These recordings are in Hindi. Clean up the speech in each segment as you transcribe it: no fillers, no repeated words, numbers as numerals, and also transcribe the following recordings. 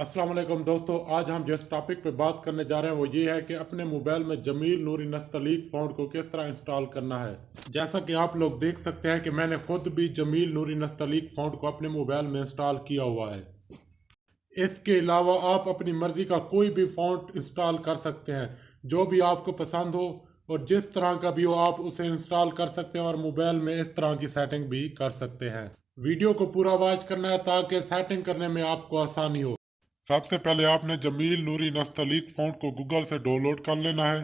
अस्सलाम वालेकुम दोस्तों, आज हम जिस टॉपिक पे बात करने जा रहे हैं वो ये है कि अपने मोबाइल में जमील नूरी नस्तलीक फ़ॉन्ट को किस तरह इंस्टॉल करना है। जैसा कि आप लोग देख सकते हैं कि मैंने खुद भी जमील नूरी नस्तलीक फ़ॉन्ट को अपने मोबाइल में इंस्टॉल किया हुआ है। इसके अलावा आप अपनी मर्ज़ी का कोई भी फ़ॉन्ट इंस्टॉल कर सकते हैं, जो भी आपको पसंद हो और जिस तरह का भी हो आप उसे इंस्टॉल कर सकते हैं और मोबाइल में इस तरह की सेटिंग भी कर सकते हैं। वीडियो को पूरा वॉच करना है ताकि सेटिंग करने में आपको आसानी हो। सबसे पहले आपने जमील नूरी नस्तलीक फ़ॉन्ट को गूगल से डाउनलोड कर लेना है।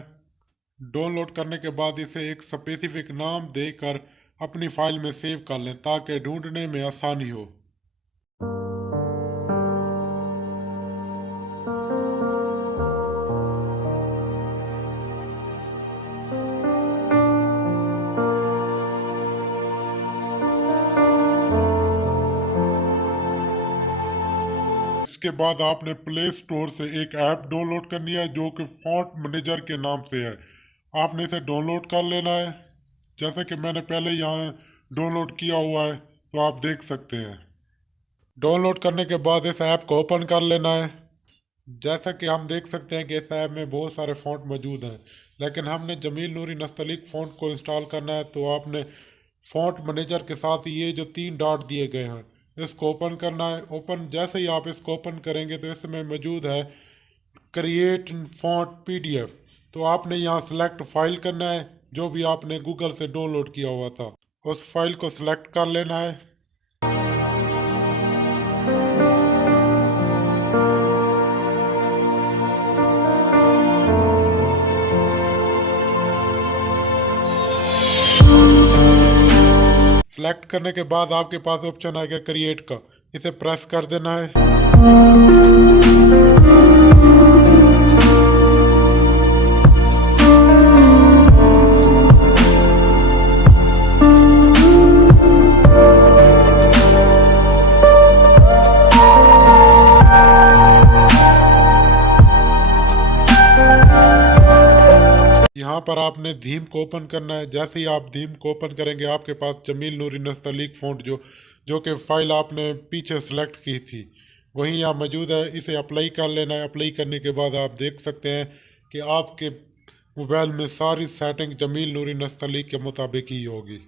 डाउनलोड करने के बाद इसे एक स्पेसिफिक नाम देकर अपनी फाइल में सेव कर लें ताकि ढूंढने में आसानी हो। इसके बाद आपने प्ले स्टोर से एक ऐप डाउनलोड करनी है जो कि फ़ॉन्ट मैनेजर के नाम से है। आपने इसे डाउनलोड कर लेना है, जैसे कि मैंने पहले यहाँ डाउनलोड किया हुआ है तो आप देख सकते हैं। डाउनलोड करने के बाद इस ऐप को ओपन कर लेना है। जैसा कि हम देख सकते हैं कि इस ऐप में बहुत सारे फ़ॉन्ट मौजूद हैं, लेकिन हमने जमील नूरी नस्तलीक फ़ॉन्ट को इंस्टॉल करना है तो आपने फ़ॉन्ट मैनेजर के साथ ये जो 3 डॉट दिए गए हैं इसको ओपन करना है। ओपन जैसे ही आप इसको ओपन करेंगे तो इसमें मौजूद है क्रिएट फ़ॉन्ट PDF। तो आपने यहाँ सेलेक्ट फाइल करना है, जो भी आपने गूगल से डाउनलोड किया हुआ था उस फाइल को सिलेक्ट कर लेना है। सेलेक्ट करने के बाद आपके पास ऑप्शन आएगा क्रिएट का, इसे प्रेस कर देना है। यहाँ पर आपने धीम को ओपन करना है। जैसे ही आप धीम को ओपन करेंगे आपके पास जमील नूरी नस्तलीक फ़ॉन्ट जो कि फ़ाइल आपने पीछे सेलेक्ट की थी वहीं यहाँ मौजूद है। इसे अप्लाई कर लेना है। अप्लाई करने के बाद आप देख सकते हैं कि आपके मोबाइल में सारी सेटिंग जमील नूरी नस्तलीक के मुताबिक ही होगी।